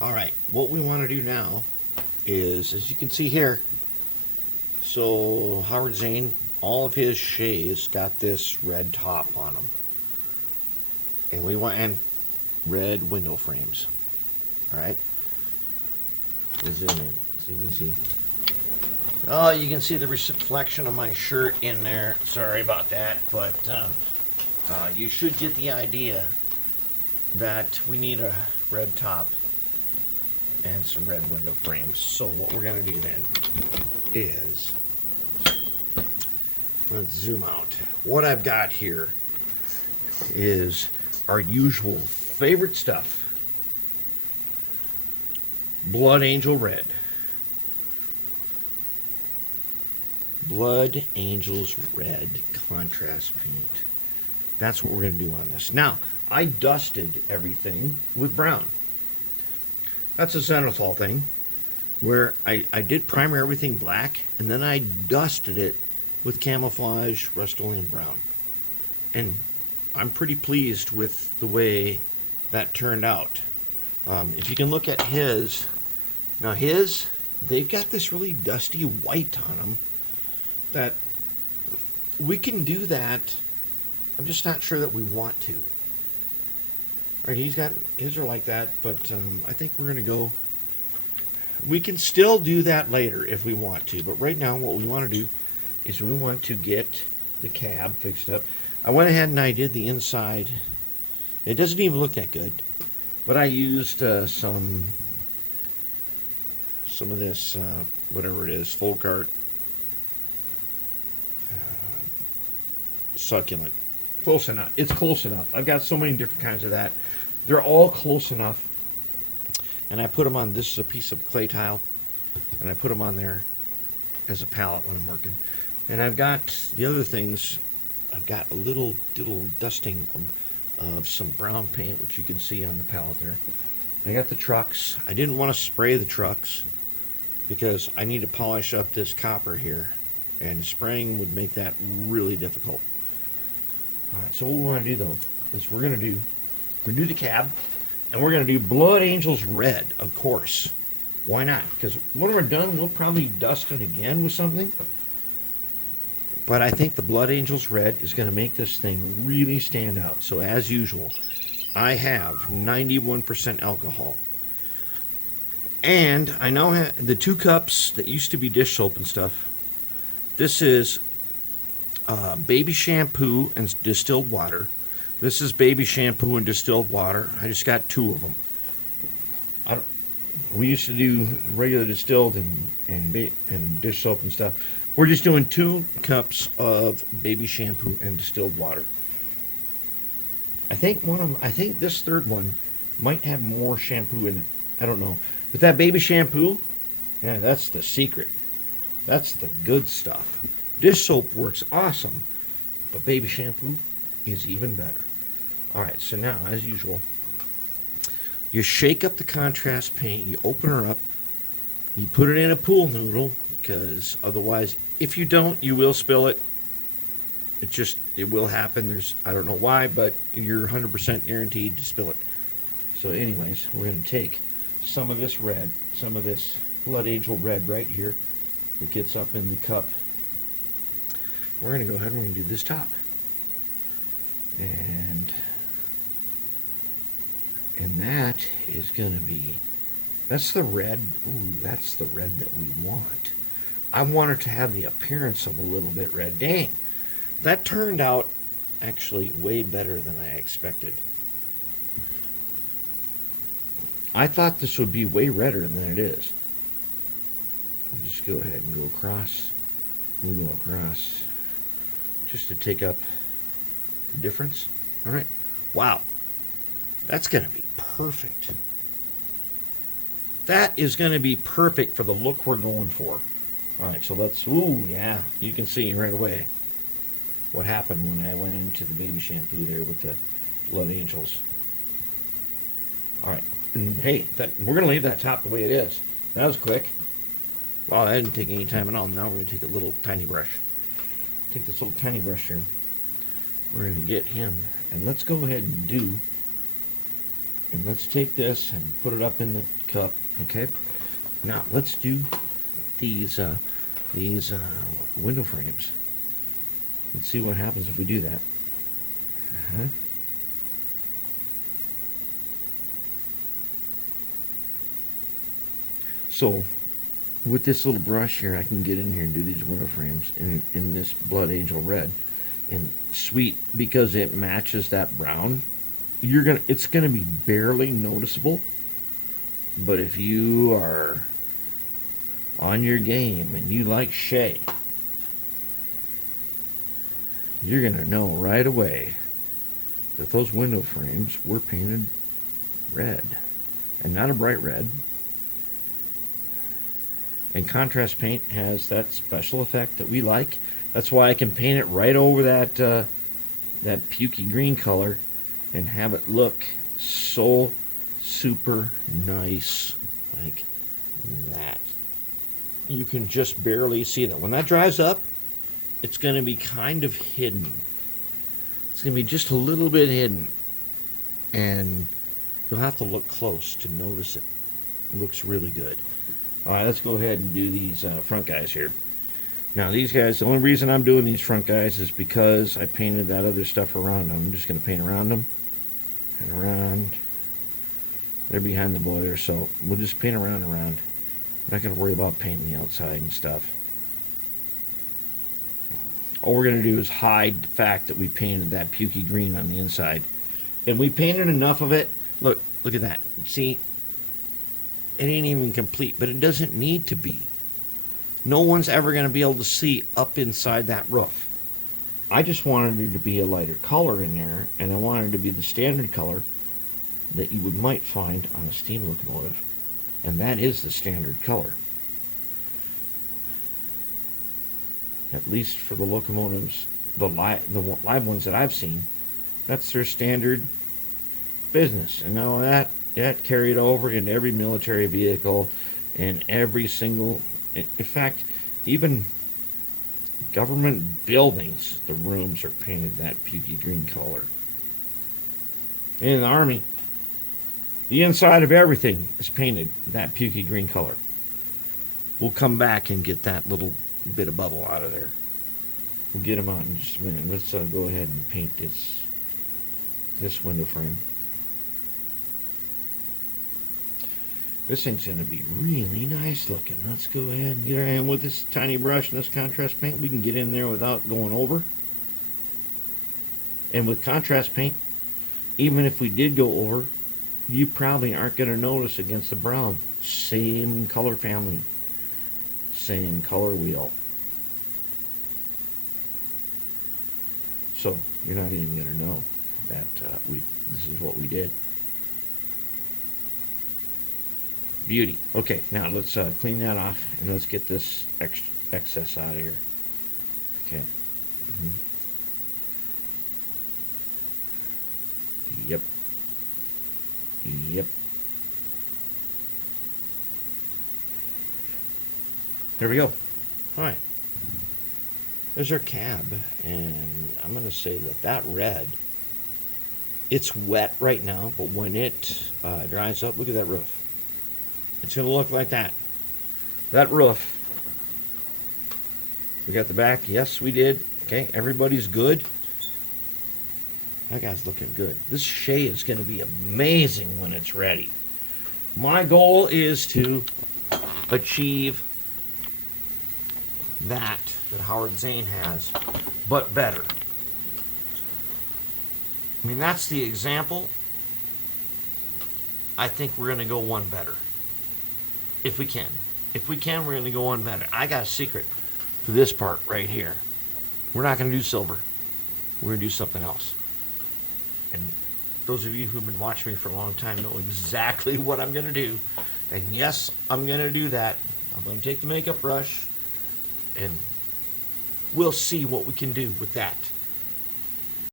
All right, what we want to do now is, as you can see here, so Howard Zane, all of his Shays got this red top on them. And we want and red window frames. All right. We'll zoom in so you can see. Oh, you can see the reflection of my shirt in there. Sorry about that, but you should get the idea that we need a red top and some red window frames. So what we're going to do then is, let's zoom out. What I've got here is our usual favorite stuff. Blood Angel Red. Blood Angels Red contrast paint. That's what we're going to do on this. Now, I dusted everything with brown. That's a Zenithal thing, where I did primer everything black, and then I dusted it with camouflage Rust-Oleum brown. And I'm pretty pleased with the way that turned out. If you can look at his, now they've got this really dusty white on them that we can do that. I'm just not sure that we want to. All right, he's got, his are like that, but I think we're going to go, we can still do that later if we want to, but right now what we want to do is we want to get the cab fixed up. I went ahead and I did the inside. It doesn't even look that good, but I used some of this, whatever it is, folk art succulent. Close enough. It's close enough. I've got so many different kinds of that. They're all close enough. And I put them on, this is a piece of clay tile, and I put them on there as a palette when I'm working. And I've got the other things. I've got a little dusting of some brown paint, which you can see on the palette there. I got the trucks. I didn't want to spray the trucks because I need to polish up this copper here, and spraying would make that really difficult. All right, so what we want to do though is we're going to do the cab, and we're going to do Blood Angels Red, of course. Why not? Because when we're done, we'll probably dust it again with something. But I think the Blood Angels Red is going to make this thing really stand out. So as usual, I have 91% alcohol. And I now have the 2 cups that used to be dish soap and stuff. This is baby shampoo and distilled water. This is baby shampoo and distilled water. I just got 2 of them. We used to do regular distilled and dish soap and stuff. We're just doing 2 cups of baby shampoo and distilled water. I think this third one might have more shampoo in it. I don't know. But that baby shampoo, yeah, that's the secret. That's the good stuff. Dish soap works awesome, but baby shampoo is even better. All right, so now, as usual, you shake up the contrast paint, you open her up, you put it in a pool noodle, because otherwise, if you don't, you will spill it. It will happen. I don't know why, but you're 100% guaranteed to spill it. So anyways, we're going to take some of this red, some of this Blood Angel Red right here that gets up in the cup. We're going to go ahead and we're going to do this top. And that is going to be, that's the red. Ooh, that's the red that we want. I want it to have the appearance of a little bit red. Dang, that turned out actually way better than I expected. I thought this would be way redder than it is. I'll just go ahead and go across. We'll go across just to take up the difference. All right. Wow. That's going to be perfect. That is going to be perfect for the look we're going for. All right, so let's, ooh, yeah, you can see right away what happened when I went into the baby shampoo there with the Blood Angels. All right, and hey, we're going to leave that top the way it is. That was quick. Well, that didn't take any time at all. Now we're going to take a little tiny brush. Take this little tiny brush here. We're going to get him, and let's go ahead and do And let's take this and put it up in the cup, okay? Now let's do these window frames. Let's see what happens if we do that. Uh-huh. So with this little brush here, I can get in here and do these window frames in this Blood Angel red. And sweet, because it matches that brown, it's gonna be barely noticeable. But if you are on your game and you like Shay, you're gonna know right away that those window frames were painted red, and not a bright red. And contrast paint has that special effect that we like. That's why I can paint it right over that that pukey green color and have it look so super nice like that. You can just barely see that. When that dries up, it's going to be kind of hidden. It's going to be just a little bit hidden. And you'll have to look close to notice it. It looks really good. All right, let's go ahead and do these front guys here. Now, these guys, the only reason I'm doing these front guys is because I painted that other stuff around them. I'm just going to paint around them and around. They're behind the boiler, so we'll just paint around and around. I'm not going to worry about painting the outside and stuff. All we're going to do is hide the fact that we painted that pukey green on the inside. And we painted enough of it. Look at that. See? It ain't even complete, but it doesn't need to be. No one's ever going to be able to see up inside that roof. I just wanted it to be a lighter color in there, and I wanted it to be the standard color that you might find on a steam locomotive. And that is the standard color. At least for the locomotives, the live ones that I've seen, that's their standard business. And now that carried over into every military vehicle and every single, in fact, even government buildings, the rooms are painted that pukey green color. In the Army, the inside of everything is painted that pukey green color. We'll come back and get that little bit of bubble out of there. We'll get them out in just a minute. Let's go ahead and paint this window frame. This thing's going to be really nice looking. Let's go ahead and get our hand with this tiny brush and this contrast paint. We can get in there without going over. And with contrast paint, even if we did go over, you probably aren't going to notice against the brown. Same color family. Same color wheel. So you're not even going to know that this is what we did. Beauty. Okay, now let's clean that off and let's get this excess out of here. Okay. Yep. There we go. All right. There's our cab, and I'm going to say that red, it's wet right now, but when it dries up, look at that roof. It's going to look like that. That roof. We got the back. Yes, we did. Okay, everybody's good. That guy's looking good. This Shay is going to be amazing when it's ready. My goal is to achieve that Howard Zane has, but better. I mean, that's the example. I think we're going to go one better. If we can. If we can, we're going to go one better. I got a secret for this part right here. We're not going to do silver. We're going to do something else. And those of you who've been watching me for a long time know exactly what I'm going to do. And yes, I'm going to do that. I'm going to take the makeup brush and we'll see what we can do with that.